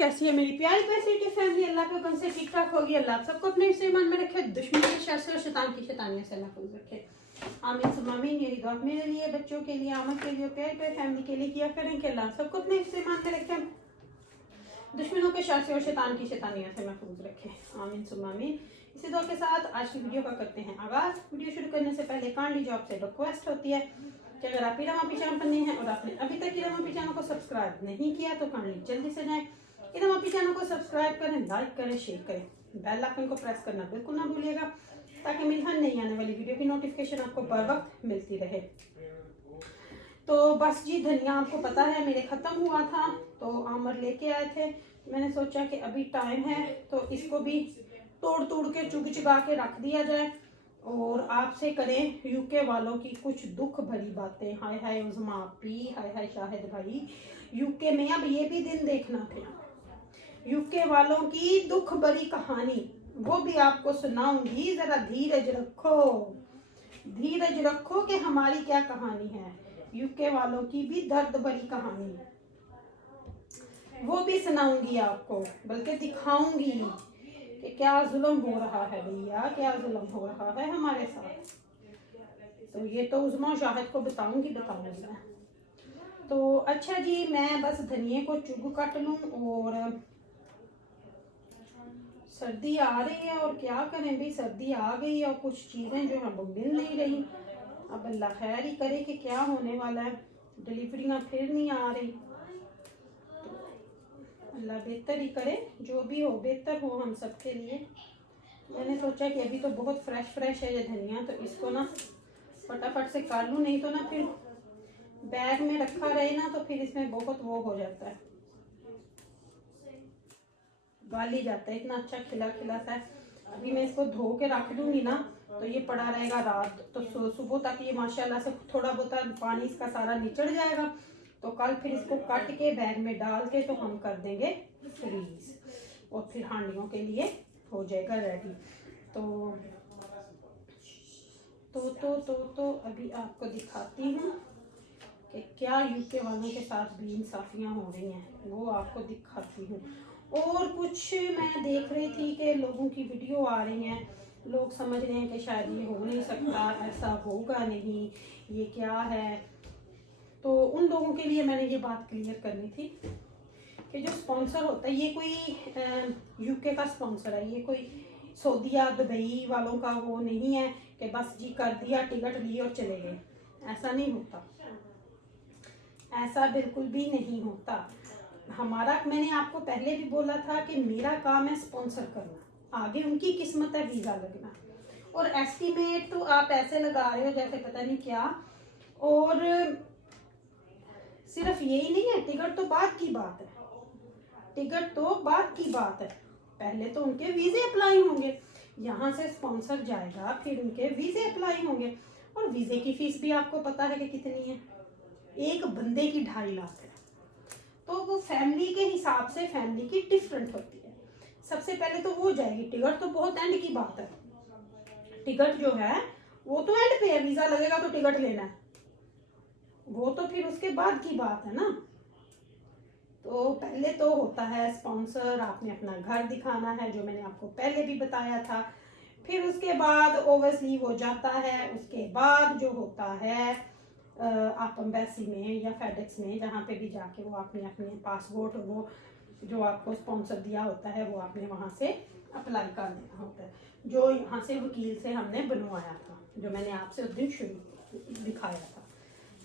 कैसी है मेरी प्यारी पैसे फैमिली? अल्लाह के हुक्म से ठीक ठाक होगी। अल्लाह सबको अपने हिस्से ईमान में रखे, दुश्मन के शर से और शैतान की शैतानियों से अल्लाह खुद रखे। आमीन सुम्मा आमीन। यही दुआ मेरे लिए, बच्चों के लिए, आमद के लिए, प्यारी प्यारी फैमिली के लिए किया करें कि अल्लाह सबको अपने हिस्से ईमान में रखे, दुश्मनों के शर से और शैतान की शैतानियों से महफूज रखे। आमीन सुम्मा आमीन। इसी दुआ के साथ आज की वीडियो का करते हैं आगाज। वीडियो शुरू करने से पहले काइंडली जो आपसे रिक्वेस्ट होती है कि अगर आप इरामा पीचान पर नए हैं और आपने अभी तक इरामा पीचानों को सब्सक्राइब नहीं किया तो काइंडली जल्दी से जाएं, इरामा पीचानों को सब्सक्राइब करें, लाइक करें, शेयर करें, बेल आइकन को प्रेस करना बिल्कुल ना भूलिएगा ताकि मेरी हर नई आने वाली वीडियो की नोटिफिकेशन आपको बर वक्त मिलती रहे। तो बस जी, धनिया आपको पता है मेरे खत्म हुआ था तो आमर लेके आए थे। मैंने सोचा कि अभी टाइम है तो इसको भी तोड़ तोड़ के चुग चुगा के रख दिया जाए और आपसे करें यूके वालों की कुछ दुख भरी बातें। हाय हाय उज़मा आपी, हाय हाय शाहिद भाई, यूके में अब ये भी दिन देखना थे। यूके वालों की दुख भरी कहानी वो भी आपको सुनाऊंगी। जरा धीरज रखो, धीरज रखो कि हमारी क्या कहानी है। यूके वालों की भी दर्द भरी कहानी वो भी सुनाऊंगी आपको, बल्कि दिखाऊंगी कि क्या जुल्म हो रहा है भैया, क्या जुल्म हो रहा है हमारे साथ। तो ये तो उज़मा शाहिद को बताऊंगी मैं। तो अच्छा जी, मैं बस धनिये को चुग काट लूं और सर्दी आ रही है और क्या करें भी, सर्दी आ गई और कुछ चीज़ें जो है वो मिल नहीं रही। अब अल्लाह खैर ही करे कि क्या होने वाला है। डिलीवरियाँ फिर नहीं आ रही, अल्लाह बेहतर ही करे, जो भी हो बेहतर हो हम सब के लिए। मैंने सोचा कि अभी तो बहुत फ्रेश है ये धनिया, तो इसको ना फटाफट से काट लूँ, नहीं तो ना फिर बैग में रखा रहे ना तो फिर इसमें बहुत वो हो जाता है, गाली जाता है। इतना अच्छा खिला खिला सा है। अभी मैं इसको धो के रख दूंगी ना तो ये पड़ा रहेगा रात, तो सुबह तक ये माशाल्लाह से थोड़ा बहुत पानी इसका सारा निचड़ जाएगा। तो कल फिर इसको काट के बैग में डाल के तो हम कर देंगे फ्रीज और फिर हांडियों के लिए हो जाएगा रेडी। तो अभी आपको दिखाती हूँ कि क्या यूके वालों के साथ भी इंसाफियाँ हो रही हैं, वो आपको दिखाती हूँ। और कुछ मैं देख रही थी कि लोगों की वीडियो आ रही हैं, लोग समझ रहे हैं कि शायद ये हो नहीं सकता, ऐसा होगा नहीं, ये क्या है। तो उन लोगों के लिए मैंने ये बात क्लियर करनी थी कि जो स्पॉन्सर होता है, ये कोई यूके का स्पॉन्सर है, ये कोई सऊदीया दुबई वालों का वो नहीं है कि बस जी कर दिया, टिकट ली और चले गए। ऐसा नहीं होता, ऐसा बिल्कुल भी नहीं होता। हमारा, मैंने आपको पहले भी बोला था कि मेरा काम है स्पॉन्सर करना, आगे उनकी किस्मत है वीज़ा लगना। और एस्टीमेट तो आप ऐसे लगा रहे हो जैसे पता नहीं क्या। और सिर्फ यही नहीं है, टिकट तो बाद की बात है, टिकट तो बाद की बात है। पहले तो उनके वीज़े अप्लाई होंगे, यहाँ से स्पॉन्सर जाएगा, फिर उनके वीज़े अप्लाई होंगे। और वीज़े की फीस भी आपको पता है कि कितनी है, एक बंदे की 2.5 लाख है। तो वो फैमिली के हिसाब से फैमिली की डिफरेंट होती है। सबसे पहले तो वो जाएगी, टिकट तो बहुत एंड की बात है। टिकट जो है वो तो एंड पे है, वीज़ा लगेगा तो टिकट लेना है, वो तो फिर उसके बाद की बात है ना। तो पहले तो होता है स्पॉन्सर, आपने अपना घर दिखाना है जो मैंने आपको पहले भी बताया था। फिर उसके बाद ओवरसीज वो जाता है, उसके बाद जो होता है आप एम्बेसी में या फेडेक्स में जहाँ पे भी जाके वो आपने अपने पासपोर्ट, वो जो आपको स्पॉन्सर दिया होता है वो आपने वहाँ से अप्लाई कर देना होता है, जो यहाँ से वकील से हमने बनवाया था, जो मैंने आपसे उस दिन शुरू दिखाया था।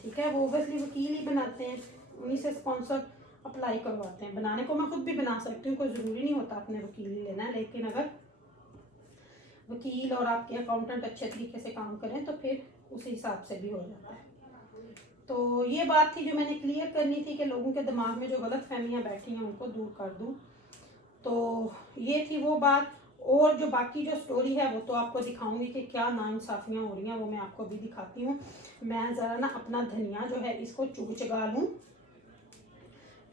ठीक है, वो ओवरसीज वकील ही बनाते हैं, उन्हीं से स्पॉन्सर अप्लाई करवाते हैं। बनाने को मैं खुद भी बना सकती हूँ, कोई ज़रूरी नहीं होता आपने वकील ही लेना, लेकिन अगर वकील और आपके अकाउंटेंट अच्छे तरीके से काम करें तो फिर उस हिसाब से भी हो जाता है। तो ये बात थी जो मैंने क्लियर करनी थी कि लोगों के दिमाग में जो गलत फहमियाँ बैठी हैं उनको दूर कर दूँ। तो ये थी वो बात। और जो बाकी जो स्टोरी है वो तो आपको दिखाऊंगी कि क्या नाइंसाफियाँ हो रही हैं, वो मैं आपको भी दिखाती हूँ। मैं ज़रा ना अपना धनिया जो है इसको चुग चगा लूँ,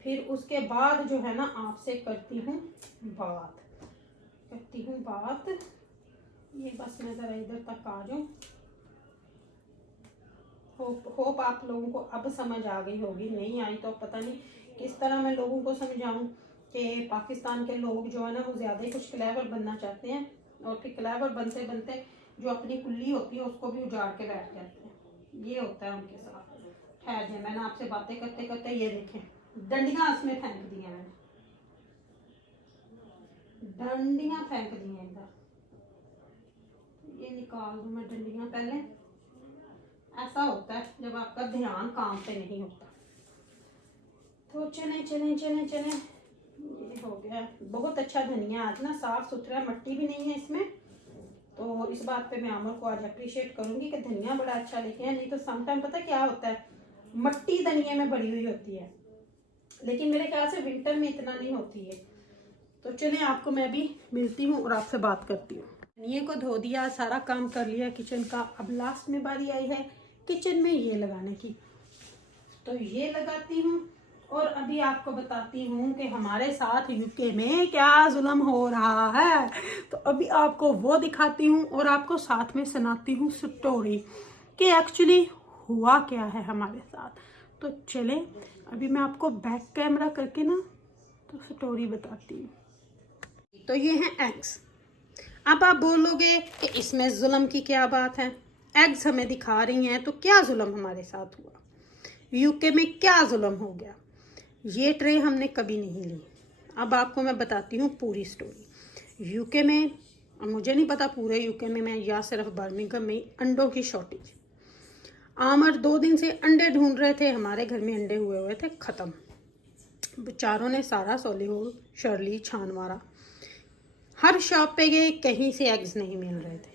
फिर उसके बाद जो है ना आपसे करती हूँ बात। ये बस मैं ज़रा इधर तक आ जाऊँ। होप आप लोगों को अब समझ आ गई होगी, नहीं आई तो पता नहीं किस तरह मैं लोगों को समझाऊं कि पाकिस्तान के लोग जो है ना वो ज़्यादा ही कुछ क्लेवर बनना चाहते हैं, और फिर क्लेवर बनते बनते जो अपनी कुल्ली होती है उसको भी उजाड़ के बैठ जाते हैं। ये होता है उनके साथ। खैर है, मैंने आपसे बातें करते करते ये देखें डंडियाँ इसमें फेंक दी हैं, मैंने डंडियाँ फेंक दी हैं इधर। ये निकाल दूँ मैं डंडियाँ पहले। ऐसा होता है जब आपका ध्यान काम पे नहीं होता। तो चलें चलें चलें चलें, ये हो गया। बहुत अच्छा धनिया, आज ना साफ सुथरा, मट्टी भी नहीं है इसमें। तो इस बात पे मैं आमर को आज अप्रिशिएट करूंगी कि धनिया बड़ा अच्छा लेके हैं। नहीं तो समटाइम पता क्या होता है, मट्टी धनिया में भरी हुई होती है, लेकिन मेरे ख्याल से विंटर में इतना नहीं होती है। तो चलिए आपको मैं भी मिलती हूँ और आपसे बात करती हूँ। धनिये को धो दिया, सारा काम कर लिया किचन का। अब लास्ट में बारी आई है किचन में ये लगाने की, तो ये लगाती हूँ। और अभी आपको बताती हूँ कि हमारे साथ यूके में क्या जुल्म हो रहा है। तो अभी आपको वो दिखाती हूँ और आपको साथ में सुनाती हूँ स्टोरी कि एक्चुअली हुआ क्या है हमारे साथ। तो चले अभी मैं आपको बैक कैमरा करके ना तो स्टोरी बताती हूँ। तो ये हैं एग्स। अब आप बोलोगे कि इसमें जुल्म की क्या बात है, एग्स हमें दिखा रही हैं तो क्या जुल्म हमारे साथ हुआ, यूके में क्या जुल्म हो गया। ये ट्रे हमने कभी नहीं ली। अब आपको मैं बताती हूँ पूरी स्टोरी। यूके में, मुझे नहीं पता पूरे यूके में, मैं या सिर्फ बर्मिंघम में, अंडों की शॉर्टेज। आमर 2 दिन से अंडे ढूंढ रहे थे, हमारे घर में अंडे हुए थे ख़त्म। बेचारों ने सारा सोलीहोल शर्ली छान मारा, हर शॉप पे गए, कहीं से एग्स नहीं मिल रहे थे,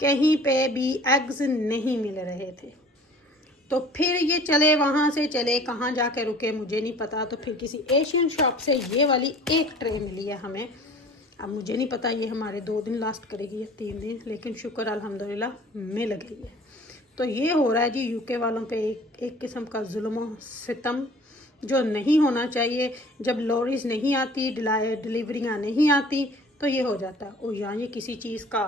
कहीं पे भी एग्स नहीं मिल रहे थे। तो फिर ये चले, वहाँ से चले, कहाँ जाके रुके मुझे नहीं पता। तो फिर किसी एशियन शॉप से ये वाली एक ट्रे मिली है हमें। अब मुझे नहीं पता ये हमारे 2 दिन लास्ट करेगी या 3 दिन, लेकिन शुक्र अल्हम्दुलिल्लाह मिल गई है। तो ये हो रहा है जी यूके वालों पे एक किस्म का जुल्म सितम जो नहीं होना चाहिए। जब लॉरीज नहीं आती, डिलीवरियाँ नहीं आती, तो ये हो जाता है। और यहाँ ये किसी चीज़ का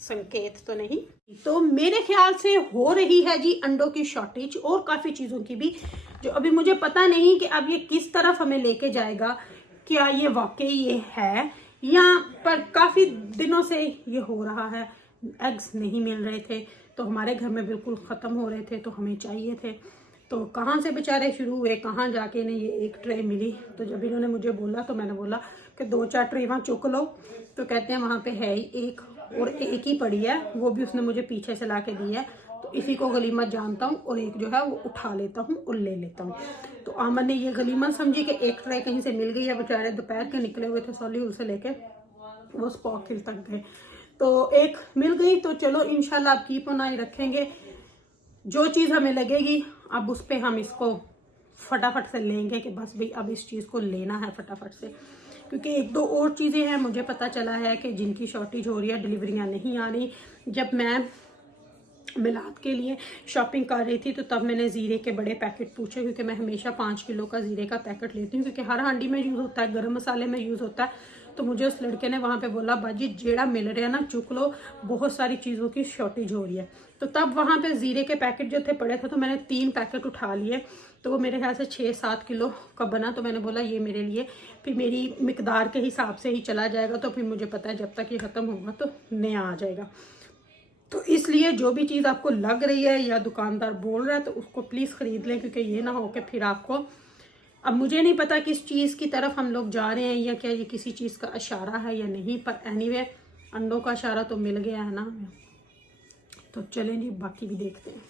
संकेत तो नहीं। तो मेरे ख्याल से हो रही है जी अंडों की शॉर्टेज और काफ़ी चीज़ों की भी, जो अभी मुझे पता नहीं कि अब ये किस तरफ हमें लेके जाएगा। क्या ये वाकई ये है, या पर काफ़ी दिनों से ये हो रहा है। एग्स नहीं मिल रहे थे तो हमारे घर में बिल्कुल ख़त्म हो रहे थे, तो हमें चाहिए थे। तो कहाँ से बेचारे शुरू हुए, कहाँ जाके ने ये एक ट्रे मिली। तो जब इन्होंने मुझे बोला तो मैंने बोला कि 2-4 ट्रे वहाँ चुक लो। तो कहते हैं वहाँ पे है ही एक, और एक ही पड़ी है, वो भी उसने मुझे पीछे से ला के दी है। तो इसी को गलीमत जानता हूँ, और एक जो है वो उठा लेता हूँ और ले लेता हूँ। तो आमन ने ये गलीमत समझी कि एक ट्रे कहीं से मिल गई है। बेचारे दोपहर के निकले हुए थे सॉलीहुल से लेके वो स्पॉक हिल तक गए, तो एक मिल गई। तो चलो इंशाल्लाह अब कीप ऑन आई रखेंगे। जो चीज़ हमें लगेगी अब उस पर हम इसको फटाफट से लेंगे कि बस भाई अब इस चीज़ को लेना है फटाफट से। क्योंकि 1-2 और चीज़ें हैं मुझे पता चला है कि जिनकी शॉर्टेज हो रही है, डिलीवरियाँ नहीं आ रही। जब मैं मिलाद के लिए शॉपिंग कर रही थी तो तब मैंने ज़ीरे के बड़े पैकेट पूछे, क्योंकि मैं हमेशा 5 किलो का ज़ीरे का पैकेट लेती हूँ, क्योंकि हर हांडी में यूज़ होता है, गरम मसाले में यूज़ होता है। तो मुझे उस लड़के ने वहाँ पे बोला बाजी जेड़ा मिल रहा है ना चुक लो, बहुत सारी चीज़ों की शॉर्टेज हो रही है। तो तब वहाँ पे ज़ीरे के पैकेट जो थे पड़े थे, तो मैंने 3 पैकेट उठा लिए। तो वो मेरे ख्याल से 6-7 किलो का बना। तो मैंने बोला ये मेरे लिए, फिर मेरी मिकदार के हिसाब से ही चला जाएगा। तो फिर मुझे पता है जब तक ये ख़त्म होगा तो नया आ जाएगा। तो इसलिए जो भी चीज़ आपको लग रही है या दुकानदार बोल रहा है तो उसको प्लीज़ ख़रीद लें, क्योंकि ये ना हो कि फिर आपको, अब मुझे नहीं पता किस चीज़ की तरफ हम लोग जा रहे हैं, या क्या ये किसी चीज़ का इशारा है या नहीं, पर एनीवे अंडों का इशारा तो मिल गया है ना हमें। तो चलें जी बाकी भी देखते हैं।